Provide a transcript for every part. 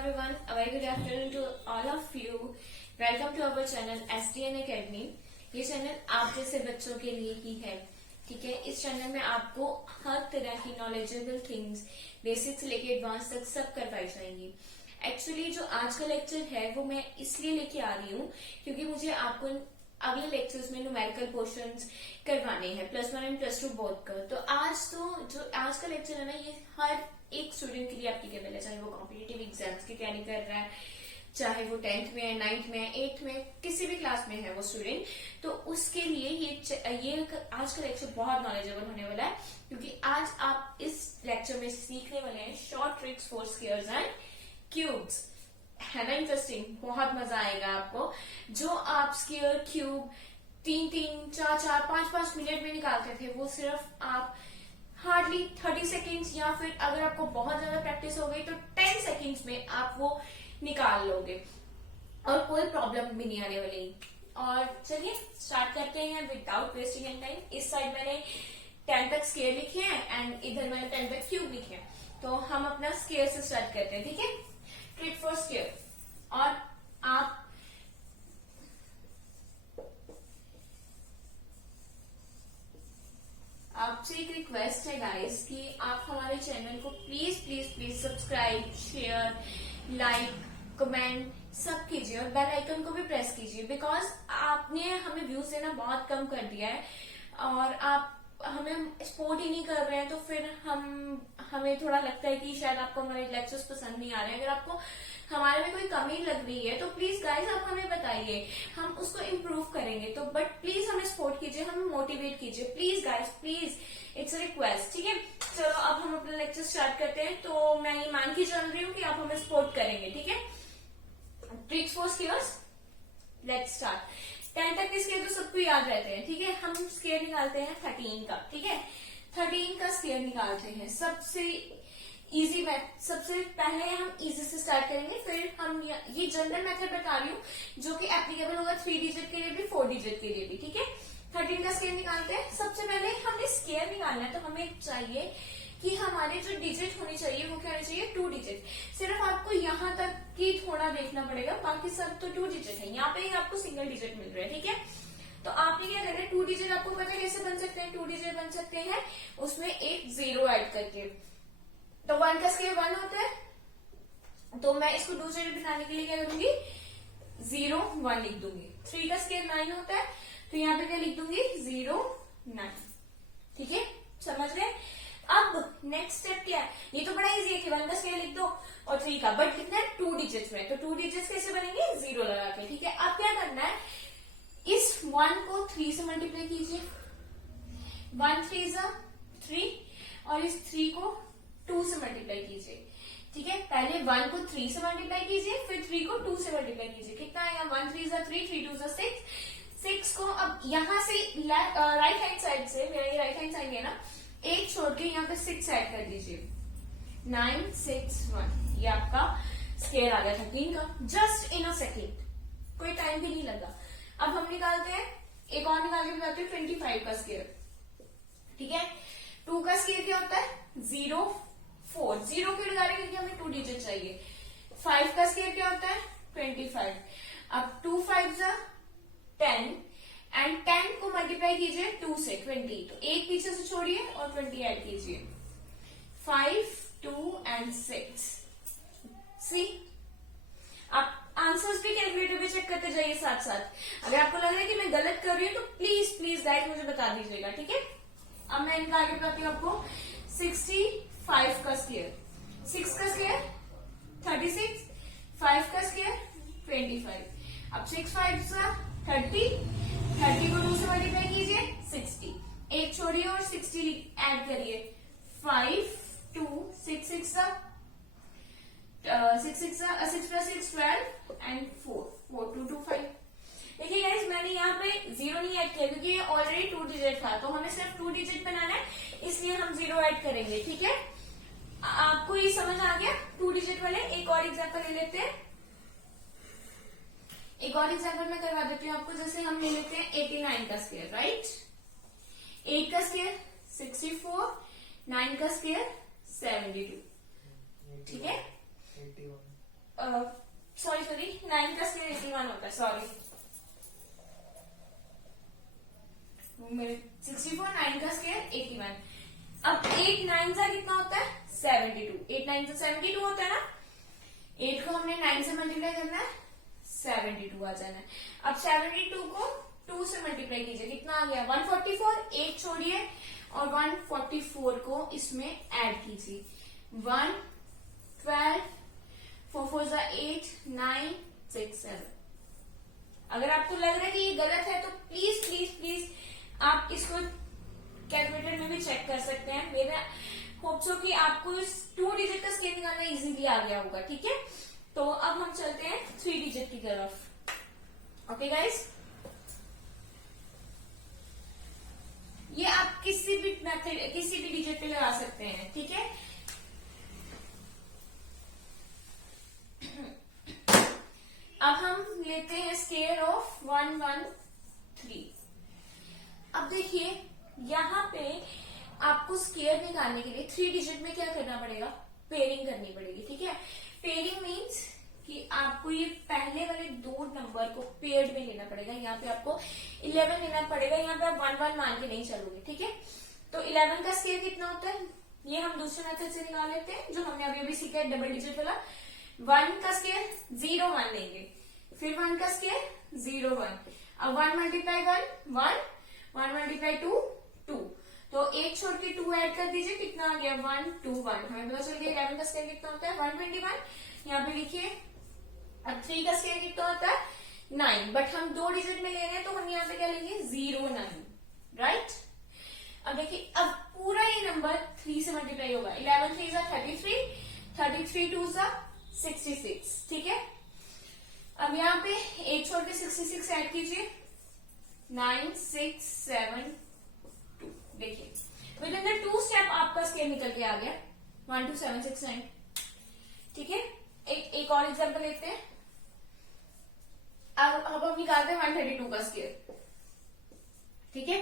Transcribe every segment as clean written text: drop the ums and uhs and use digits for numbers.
everyone, a very good afternoon to all of you. Welcome to our channel SDN Academy. ये channel आप जैसे बच्चों के लिए ही है, ठीक है। इस चैनल में आपको हर तरह की नॉलेजेबल थिंग्स बेसिक से लेके एडवांस तक सब करवाई जाएंगी। एक्चुअली जो आज का लेक्चर है वो मैं इसलिए लेके आ रही हूँ क्योंकि मुझे आपको अगले लेक्चर्स में न्यूमेरिकल पोर्शंस करवाने हैं +1 एंड +2 बोथ का। तो जो आज का लेक्चर है ना, ये हर एक स्टूडेंट के लिए एप्लीकेबल है, चाहे वो कॉम्पिटिटिव एग्जाम्स की तैयारी कर रहा है, चाहे वो 10th में है, 9th में है, 8th में, किसी भी क्लास में है वो स्टूडेंट, तो उसके लिए ये आज का लेक्चर बहुत नॉलेजेबल होने वाला है क्योंकि आज आप इस लेक्चर में सीखने वाले हैं short tricks for squares and cubes. है ना इंटरेस्टिंग? बहुत मजा आएगा आपको। जो आप स्क्वायर क्यूब 3-3, 4-4, 5-5 मिनट में निकालते थे, वो सिर्फ आप हार्डली 30 सेकेंड्स या फिर अगर आपको बहुत ज्यादा प्रैक्टिस हो गई तो 10 सेकेंड्स में आप वो निकाल लोगे और कोई प्रॉब्लम भी नहीं आने वाली। और चलिए स्टार्ट करते हैं विदाउट वेस्टिंग एनी टाइम। इस साइड मैंने 10 तक स्क्वायर लिखे हैं एंड इधर मैंने 10 तक क्यूब लिखे हैं, तो हम अपना स्क्वायर से स्टार्ट करते हैं, ठीक है। Trick for square. और आपसे एक रिक्वेस्ट है गाइस कि आप हमारे चैनल को please please please subscribe, share, like, comment सब कीजिए और बेल आइकन को भी प्रेस कीजिए, बिकॉज आपने हमें व्यूज देना बहुत कम कर दिया है और आप हमें सपोर्ट ही नहीं कर रहे हैं, तो फिर हमें थोड़ा लगता है कि शायद आपको हमारे लेक्चर्स पसंद नहीं आ रहे हैं। अगर आपको हमारे में कोई कमी लग रही है तो प्लीज गाइस आप हमें बताइए, हम उसको इम्प्रूव करेंगे। तो बट प्लीज हमें सपोर्ट कीजिए, हमें मोटिवेट कीजिए, please guys, please, it's a request, ठीक है। चलो अब हम अपना लेक्चर स्टार्ट करते हैं। तो मैं ये मान के चल रही हूँ कि आप हमें सपोर्ट करेंगे, ठीक है। Tricks for squares, let's start. 10 तक के स्क्वायर तो सबको याद रहते हैं, ठीक है। हम स्क्वायर निकालते हैं 13 का, ठीक है। 13 का स्क्वायर निकालते हैं। सबसे इजी सबसे पहले हम इजी से स्टार्ट करेंगे, फिर हम ये जनरल मेथड बता रही हूँ जो कि एप्लीकेबल होगा 3 डिजिट के लिए भी, 4 डिजिट के लिए भी, ठीक है। 13 का स्क्वायर निकालते हैं। सबसे पहले हमने स्क्वायर निकालना है, तो हमें चाहिए कि हमारे जो डिजिट होनी चाहिए वो क्या होनी चाहिए, 2 डिजिट। सिर्फ आपको यहाँ तक की थोड़ा देखना पड़ेगा, बाकी सब तो 2 डिजिट है। यहाँ पे ही आपको सिंगल डिजिट मिल रहा है, ठीक है। तो आपने क्या करना है, 2 डिजिट आपको पता है कैसे बन सकते हैं। 2 डिजिट बन सकते हैं उसमें एक 0 ऐड करके। तो 1 का स्क्वायर 1 होता है, तो मैं इसको 2 डिजिट बनाने के लिए क्या करूंगी, 0 1 लिख दूंगी। 3 का स्क्वायर 9 होता है, तो यहाँ पे क्या लिख दूंगी, 0 9, ठीक है। समझ गए? अब नेक्स्ट स्टेप क्या है, ये तो बड़ा इजी है कि 1 का स्क्वायर लिख दो और 3 का, बट कितना है, 2 डिजिट्स में। तो 2 डिजिट्स कैसे बनेंगे, 0 लगा के, ठीक है। अब क्या करना है, इस 1 को 3 से मल्टीप्लाई कीजिए, 1 3 3, और इस 3 को 2 से मल्टीप्लाई कीजिए, ठीक है। पहले 1 को 3 से मल्टीप्लाई कीजिए, फिर 3 को 2 से मल्टीप्लाई कीजिए। कितना आएगा, 1 3 3, 3 2 6। 6 को अब यहाँ से राइट हैंड साइड से, मेरा ये राइट हैंड साइड है ना, 1 छोड़ के यहाँ पे 6 ऐड कर दीजिए। 9 6 1, ये आपका स्क्वायर आ गया 13 का, जस्ट इन अ सेकेंड, कोई टाइम भी नहीं लगा। अब हम निकालते हैं, एक और निकाल के बताते हैं 25 का स्क्वायर, ठीक है। 2 का स्क्वायर क्या होता है, 0 4, 0 क्यों लगा रहे हैं, क्योंकि हमें 2 डिजिट चाहिए। 5 का स्क्वायर क्या होता है, 25। अब 2 5 10 एंड 10 को मल्टीप्लाई कीजिए 2 से, 20, तो एक पीछे से छोड़िए और 20 ऐड कीजिए। 5 2 एंड 6, सी। आप आंसर्स भी कैलकुलेटर पे चेक करते जाइए साथ साथ। अगर आपको लग रहा है कि मैं गलत कर रही हूँ तो प्लीज प्लीज गाइस मुझे बता दीजिएगा, ठीक है। अब मैं इनका आगे बताती हूँ आपको। 65 का स्क्वायर, 6 का स्क्वायर 36, 5 का स्क्वायर 25। अब 6 5 30, 30 को 2 से मल्टीप्लाई कीजिए, 60, एक छोड़िए और 60 ऐड करिए। 5 2 6 6 6 + 6 12 एंड 4 4 2 2 5। देखिए गाइस, मैंने यहाँ पे 0 नहीं ऐड किया क्योंकि ये ऑलरेडी 2 डिजिट था, तो हमें सिर्फ 2 डिजिट बनाना है, इसलिए हम 0 ऐड करेंगे, ठीक है। आपको ये समझ आ गया 2 डिजिट वाले। एक और एग्जांपल ले लेते हैं, एक और एग्जांपल मैं करवा देती हूँ आपको। जैसे हम ले लेते हैं 89 का स्क्वायर, राइट। 8 का स्क्वायर 64, 9 का स्क्वायर 72, ठीक है। सॉरी 9 का स्केयर 81 होता है, सॉरी मेरे 64, 9 का स्केयर 81। अब 8 9 का कितना होता है 72, 8 9 का 72 होता है ना, 8 को हमने 9 से मल्टीप्लाई करना है 72 आ जाना है। अब 72 को 2 से मल्टीप्लाई कीजिए, कितना आ गया 144, 8 छोड़िए और 144 को इसमें ऐड कीजिए, 1 12 4 4 8 9 6 7। अगर आपको लग रहा है कि ये गलत है तो प्लीज प्लीज प्लीज आप इसको कैलकुलेटर में भी चेक कर सकते हैं। मेरा होप सो कि आपको इस 2 डिजिट का स्केयर निकालना इजीली आ गया होगा, ठीक है। तो अब हम चलते हैं 3 डिजिट की तरफ। ओके गाइस, ये आप किसी भी मेथड किसी भी डिजिट पे लगा सकते हैं, ठीक है। अब हम लेते हैं स्केयर ऑफ 113। अब देखिए यहाँ पे आपको स्केयर निकालने के लिए 3 डिजिट में क्या करना पड़ेगा, पेयरिंग करनी पड़ेगी, ठीक है। पेयरिंग मीन्स कि आपको ये पहले वाले 2 नंबर को पेयर्ड में लेना पड़ेगा। यहाँ पे आपको 11 लेना पड़ेगा, यहाँ पे आप 1 1 मान के नहीं चलोगे, ठीक है। तो 11 का स्केयर कितना होता है, ये हम दूसरे मेथड से निकाल लेते हैं जो हमने अभी अभी सीखा है, डबल डिजिट वाला। 1 का स्केयर 0 1 लेंगे, फिर 1 का स्केयर 0 1, अब 1 मल्टीप्लाई 1 1, 1 मल्टीप्लाई 2 2, तो 1 छोड़ के 2 ऐड कर दीजिए, कितना आ गया 1 2 1। हमें पता चल गया 11 का स्केयर कितना होता है 121। यहाँ पे लिखिए अब 3 का स्केयर कितना होता है 9, बट हम 2 डिजिट में ले रहे हैं तो हम यहाँ पे क्या लेंगे 0 9, राइट। अब देखिए अब पूरा ये नंबर 3 से मल्टीप्लाई होगा, 11 3 33, 33 2 66, ठीक है। अब यहाँ पे 8 छोड़ के 66 ऐड कीजिए, 9 6 7 2। देखिए विद इन द 2 स्टेप आपका स्केयर निकल के आ गया 1 2 7 6 9, ठीक है। एक और एग्जांपल लेते हैं। अब हम निकालते हैं 132 का स्केयर, ठीक है।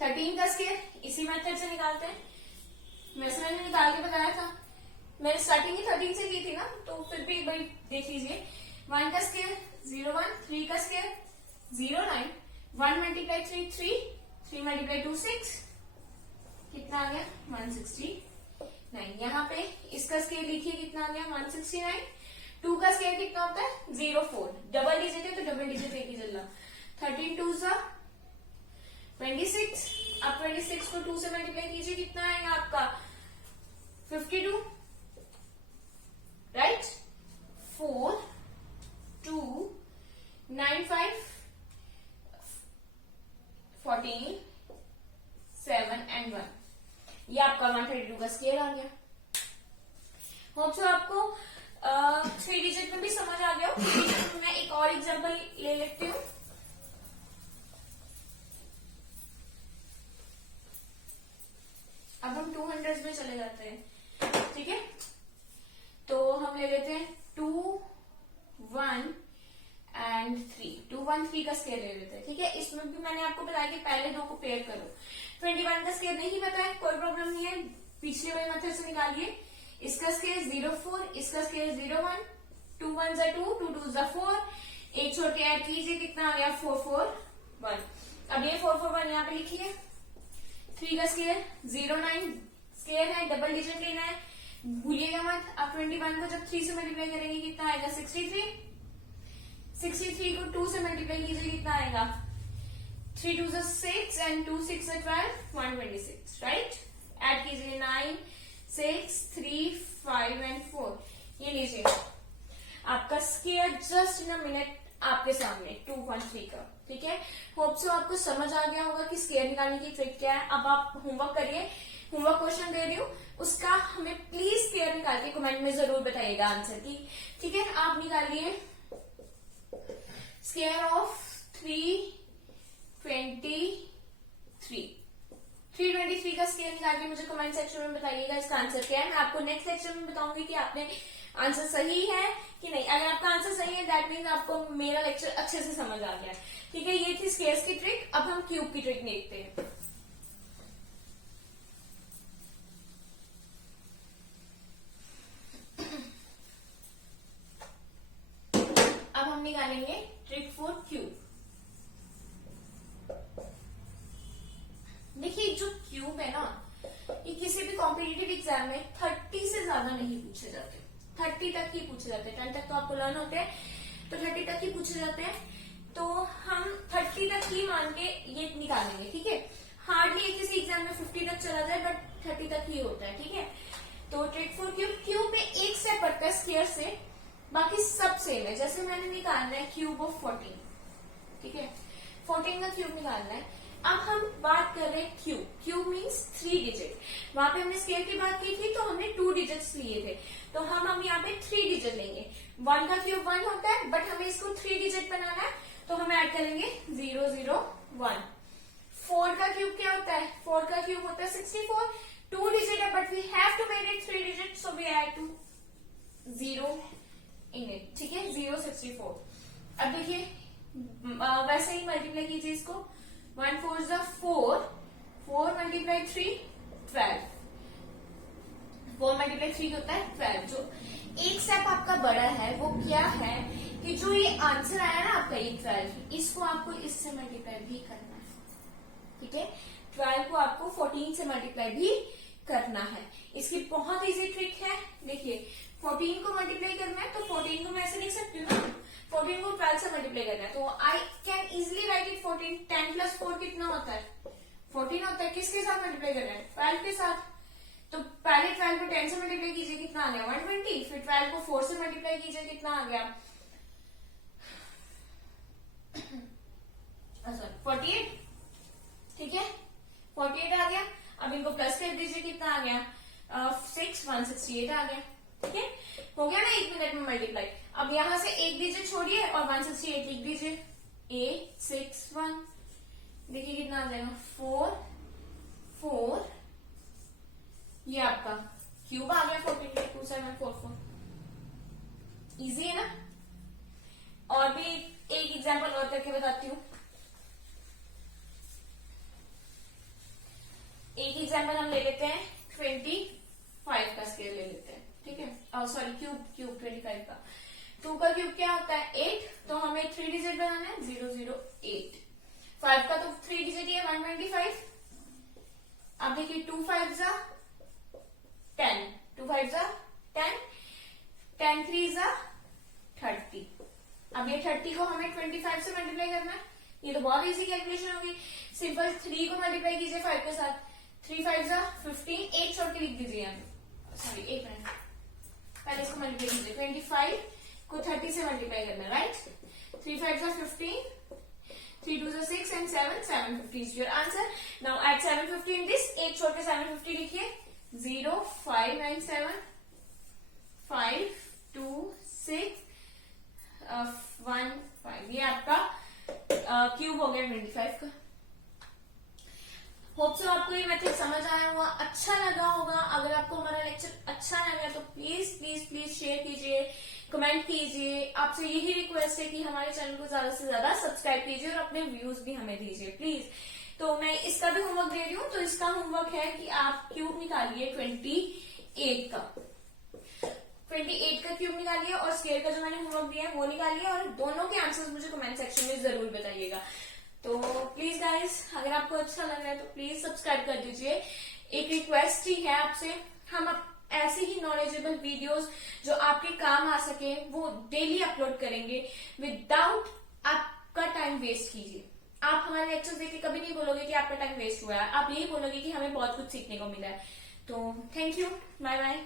13 का स्केयर इसी मेथड से निकालते हैं, वैसे मैंने निकाल के बताया था, मैंने स्टार्टिंग ही 13 से की थी ना, तो फिर भी एक बार देख लीजिए। 1 का स्केयर 0 1, 3 का स्केयर 0 9, 1 मल्टीप्लाई 3 3, 3 मल्टीप्लाई 2 6, कितना आ गया 169। यहाँ पे इसका स्केयर लिखिए कितना आ गया 169। 2 का स्केयर कितना होता है 0 4, डबल डिजिट है तो डबल डिजिट एक ही चलना, 13 2 26। अब 26 को 2 से मल्टीप्लाई कीजिए, कितना आएगा आपका 52, राइट। 4 2 9 5 14 7 एंड 1, ये आपका 132 का स्केयर आ गया। होप सो आपको 3 डिजिट में भी समझ आ गया हो। मैं एक और एग्जांपल ले लेती हूँ। अब हम 200 में चले जाते हैं, ठीक है। तो हम ले लेते हैं 2 1 एंड 3, 2 1 3 का स्केयर ले लेते हैं, ठीक है। इसमें भी मैंने आपको बताया कि पहले 2 को पेयर करो। 21 का स्केयर नहीं पता है, कोई प्रॉब्लम नहीं है, पिछले वाले मेथड से निकालिए। इसका स्केयर 0 4, इसका स्केयर 0 1, 2 1 2, 2 2 4, 1 छोड़ के ऐड कीजिए, कितना आ गया 4 4 1। अब ये 4 4 1 यहाँ पे लिखिए। 3 का स्केयर 0 9 स्केयर है, डबल डिजिट लेना है, भूलिएगा मत। अब 21 को जब 3 से मल्टीप्लाई करेंगे कितना आएगा 63। 63 को 2 से मल्टीप्लाई कीजिए, कितना आएगा 3 2 6 एंड 2 6 12, 126, राइट। ऐड कीजिए 9 6 3 5 एंड 4, ये लीजिए आपका square just in a minute आपके सामने 213 का, ठीक है। होप सो आपको समझ आ गया होगा कि स्केयर निकालने की ट्रिक क्या है। अब आप होमवर्क करिए, होमवर्क क्वेश्चन दे रही हूँ, उसका हमें प्लीज स्केयर निकाल के कमेंट में जरूर बताइएगा आंसर की, ठीक है। आप निकालिए स्केयर ऑफ 323 का स्केयर निकाल के मुझे कमेंट सेक्शन में बताइएगा इसका आंसर क्या है। मैं आपको नेक्स्ट लेक्चर में बताऊंगी कि आपने आंसर सही है कि नहीं। अगर आपका आंसर सही है दैट मीन्स आपको मेरा लेक्चर अच्छे से समझ आ गया, ठीक है। ये थी स्केयर्स की ट्रिक। अब हम क्यूब की ट्रिक देखते हैं। निकालेंगे ट्रिक फॉर क्यूब। देखिए जो क्यूब है ना, ये किसी भी कॉम्पिटिटिव एग्जाम में 30 से ज्यादा नहीं पूछे जाते, 30 तक ही पूछे जाते हैं। 10 तक तो आपको लर्न होते हैं, तो 30 तक ही पूछे जाते हैं। तो हम 30 तक ही मान के ये निकालेंगे, ठीक है। हार्डली किसी एग्जाम में 50 तक चला जाए, बट 30 तक ही होता है, ठीक है। तो ट्रिक फॉर क्यूब, क्यूब में एक स्टेप पड़ता है स्क्वायर से, बाकी सब सेम है। जैसे मैंने निकालना है क्यूब ऑफ 14, ठीक है, 14 का क्यूब निकालना है। अब हम बात कर रहे हैं क्यूब, क्यूब मीन्स 3 डिजिट। वहां पे हमने स्क्वायर की बात की थी तो हमने 2 डिजिट्स लिए थे, तो हम यहाँ पे 3 डिजिट लेंगे। 1 का क्यूब 1 होता है, बट हमें इसको 3 डिजिट बनाना है, तो हम ऐड करेंगे 0 0 1। 4 का क्यूब क्या होता है? 4 का क्यूब होता है 64, 2 डिजिट है, but we have to make it 3 digit, so we add 2 0 in it, ठीक है, 0 64। अब देखिए वैसे ही मल्टीप्लाई कीजिए इसको, 1 4 जा 4, 4 मल्टीप्लाई 3 12, 4 मल्टीप्लाई 3 होता है 12। जो एक स्टेप आपका बड़ा है वो क्या है कि जो ये आंसर आया ना आपका ये 12, इसको आपको इससे मल्टीप्लाई भी करना है, ठीक है। 12 को आपको 14 से मल्टीप्लाई भी करना है। इसकी बहुत इजी ट्रिक है। देखिए 14 को मल्टीप्लाई करना है, तो 14 को मैं ऐसे लिख सकती हूँ ना, 14 को 12 से मल्टीप्लाई करना है, तो I can easily right it 14। 10 plus 4 कितना होता है? 14 होता है। किसके साथ मल्टीप्लाई करना है? 12 के साथ। तो पहले 12 को 10 से मल्टीप्लाई कीजिए, कितना आ गया? 120। फिर 12 को 4 से मल्टीप्लाई कीजिए, कितना आ गया? 48, ठीक है, 48 आ गया। अब इनको प्लस कर दीजिए, कितना आ गया? 6 168 आ गया, ठीक है। हो गया ना 1 मिनट में मल्टीप्लाई। अब यहां से एक डिजिट छोड़िए और 168 लिख दीजिए, 861। देखिए कितना आ जाएगा? 4 4, ये आपका क्यूब आ गया 142744। इजी है ना। और भी एक एग्जांपल और करके बताती हूँ। एक एग्जांपल हम ले लेते हैं 25 का स्क्वायर ले लेते हैं, ठीक है, सॉरी क्यूब 25 का। 2 का क्यूब क्या होता है? 8, तो हमें 3 डिजिट बनाना है, 008। 5 का तो 3 डिजिट ही है, 125। अब देखिए 2 5 जा 10, 2 5 जा 10, 10 3 जा 30। अब ये 30 को हमें 25 से मल्टीप्लाई करना है। ये तो बहुत इजी कैलकुलेशन होगी। सिंपल 3 को मल्टीप्लाई कीजिए 5 के साथ, 3 5 जा 15, 8 छोड़ के लिख दीजिए। सॉरी 1 मिनट, पहले इसको मल्टीप्लाई कीजिए। 25 को 30 से मल्टीप्लाई करना है, राइट। 3 5 जा 15, 3 2 जा 6 and 7, 750 is your answer. Now add 750 in this, 8 छोड़ के 750 लिखिए, 0 5 and 7, 5 2 6 1 5। ये आपका क्यूब हो गया 25 का। होप सो आपको ये मेथड समझ आया होगा, अच्छा लगा होगा। अगर आपको हमारा लेक्चर अच्छा लगा तो प्लीज प्लीज प्लीज शेयर कीजिए, कमेंट कीजिए। आपसे यही रिक्वेस्ट है कि हमारे चैनल को ज्यादा से ज्यादा सब्सक्राइब कीजिए और अपने व्यूज भी हमें दीजिए प्लीज। तो मैं इसका भी होमवर्क दे रही हूँ। तो इसका होमवर्क है कि आप क्यूब निकालिए 28 का, 28 का क्यूब निकालिए और स्क्वायर का जो मैंने होमवर्क दिया है वो निकालिए, और दोनों के आंसर्स मुझे कमेंट सेक्शन में जरूर बताइएगा। तो प्लीज गाइस, अगर आपको अच्छा लग रहा है तो प्लीज सब्सक्राइब कर दीजिए। एक रिक्वेस्ट ही है आपसे, हम ऐसे ही नॉलेजेबल वीडियोस जो आपके काम आ सके वो डेली अपलोड करेंगे विदाउट आपका टाइम वेस्ट कीजिए। आप हमारे लेक्चर्स देख के कभी नहीं बोलोगे कि आपका टाइम वेस्ट हुआ है, आप यही बोलोगे कि हमें बहुत कुछ सीखने को मिला है। तो थैंक यू, बाय बाय।